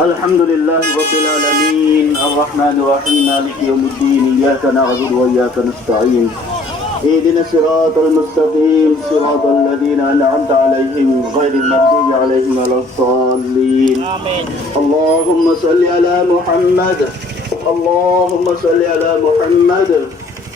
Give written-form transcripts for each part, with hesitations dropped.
الحمد لله رب العالمين الرحمن الرحيم مالك يوم الدين إياك نعبد وإياك نستعين اهدنا الصراط المستقيم صراط الذين أنعمت عليهم غير المغضوب عليهم ولا الضالين اللهم صل على محمد اللهم صل على محمد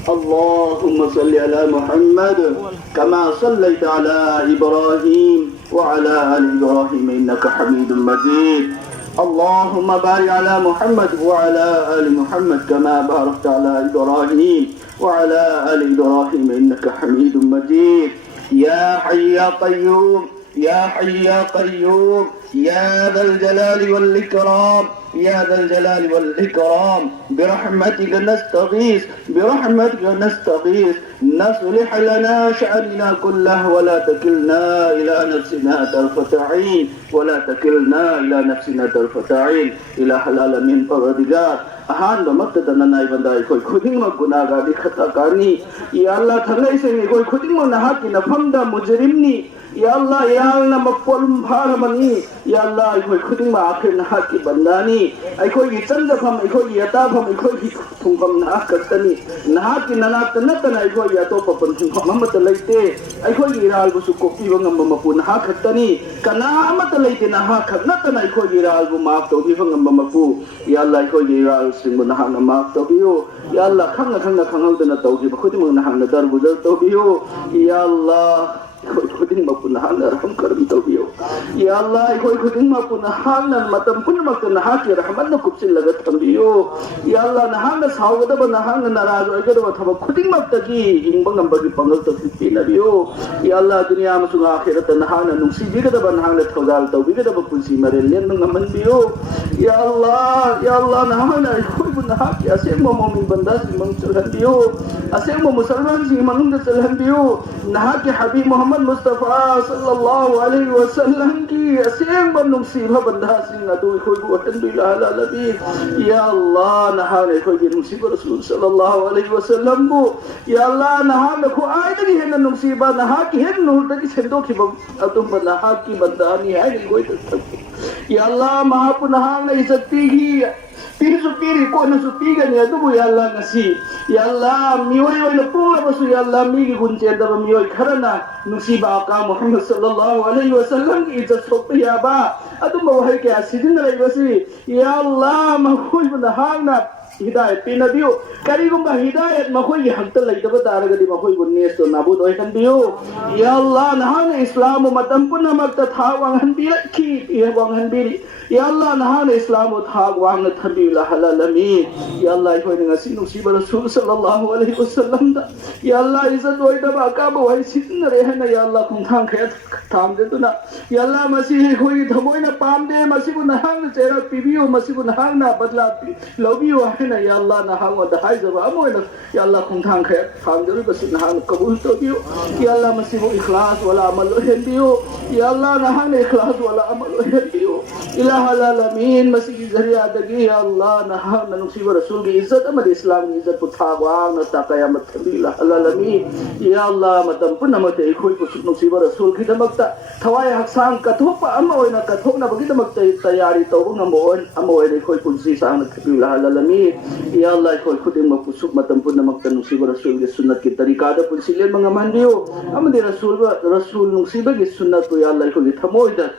اللهم صل على محمد كما صليت على إبراهيم وعلى آل إبراهيم إنك حميد مجيد اللهم بارك على محمد وعلى آل محمد كما باركت على إبراهيم وعلى آل إبراهيم إنك حميد مجيد يا حي يا قيوم يا حي يا قيوم يا ذا الجلال والإكرام يا ذا الجلال والإكرام برحمتك نستغيث برحمتك نستغيث نصلح لنا شأننا كله ولا تكلنا إلى نفسنا طرفة عين ولا تكلنا إلى نفسنا طرفة عين إله العالمين پروردگار أهان مقتدنا نايبندا أيخوي خودين مغناغاري خطاكارني يا الله ثنگي سيني أيخوي خودين منهاكي نفمدا مجرمني يا الله يا الله مقبول بارمني يا الله أيخوي خودين ما آخر نهاكي بنداني أيخوي يتندفم أيخوي يتافم أيخوي ثنفم نهاكتني نهاكي نناتنتنا أيخوي يتوفى بنتم محمد ليتي أيخوي يرال بسكوفي ونغم مفو نهاكتني كنا أمت ليتي نهاكتنا أيخوي يرال بماف توفي ونغم مفو يا الله أيخوي يرال سنغ نهاك ماف توفيو يا الله خنغ دنا توفي بخودي من نهاك درب جل توفيو يا الله خودين ما كنا حالنا رحم كرم توبيو يا الله يكوي خودين ما كنا حالنا متم كنا ما كنا حاكي رحمتنا كبسل لغت تنبيو يا الله نحانا ساوغدا بنحانا نراجو ايجاد وثبا خودين ما بتجي إن بغم بغي بغل تفكي نبيو يا الله دنيا مسوغ آخرة نحانا نمسي بيغدا بنحانا توزال توبيغدا بكنسي مرلين نغمان بيو يا الله نحانا يكوي بنحاكي أسيم ومؤمن بنداسي من سلحن بيو أسيم ومسلمان سي منون سلحن بيو نحاكي حبيب محمد मुस्तफ़ा सल्लल्लाहु अलैहि वसल्लम की असीम बन्नुम सीभा बंदा सिंह अदु खोई अल्हम्दुलिल्लाह अलमीन या अल्लाह नहाने खोई मुसीबत रसूल सल्लल्लाहु अलैहि वसल्लम को या अल्लाह नहाने को आए दगी है नुम सीबा नहा की है नु दगी सेंदो की तुम नहा की बंदा नहीं है कोई या अल्लाह महापु नहाने इज्जती ही Piri ko na supiga niya dubu ya Allah nasi ya Allah miyoy na pula basu ya Allah migi gunche da miyoy karana nusiba ka Muhammad sallallahu alaihi wasallam ki izzat sopi ya ba adu mawhay ke asidin rai basi ya Allah mahoy na hangna hidayat pinabiyo karigumba hidayat mahoy hakta laidaba daragadi mahoy gunnes to nabud oy kanbiyo ya Allah nahana islam matampuna magta thawang hanbila ki ya wang hanbili ya Allah nahana islam thawang na thabila halalami ya Allah hoy nga sinu siba rasul sallallahu alaihi wasallam da ya Allah izzat oy da ba ka ba hoy sin re hana ya Allah kum thang khe tham de tuna ya Allah masih hoy thamoy na pam de masibu nahang chera pibiyo masibu nahang na badla lobiyo ya Allah nahang wa dahai jaba amoina ya Allah kum thang khe tham de bas nahang kabul to biyo ya Allah masibu ikhlas wala amal hendiyo ya Allah nahang ikhlas wala amal hendiyo ilah alamin masih zariya dagi ya Allah nahang nanusiba rasul ki izzat amad islam ki izzat puthagwa na ta qiyamat ilah alamin ya Allah matam punna mate khoi pusuk nusiba rasul ki damakta thawai haksang kathopa amoina kathokna bagi damakta tayari to ngamon amoina khoi punsi sang ilah alamin ya Allah khoi khudim mapusuk matam punna makta nusiba rasul ki sunnat ki tarika da punsilen mangaman diyo amadi rasul nusiba ki sunnat to ya Allah khoi thamoida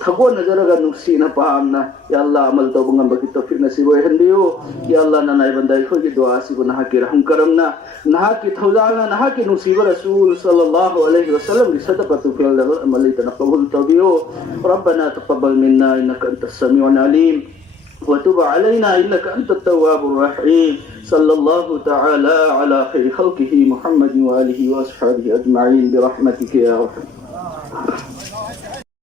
Thagon najaraga nuksi na pahamna ya Allah amal to bungam bagi tawfiq nasibo hendiyo ya Allah nanai bandai khoi ki dua sibu nahaki rahum karamna nahaki thawzalna nahaki nusiba rasul sallallahu alaihi wasallam ki sadaqatu fil amali tanqabul tabiyo rabbana taqabbal minna innaka antas samiul alim وتب علينا إنك أنت التواب الرحيم صلى الله تعالى على خير خلقه محمد وآله وأصحابه أجمعين برحمتك يا رحمن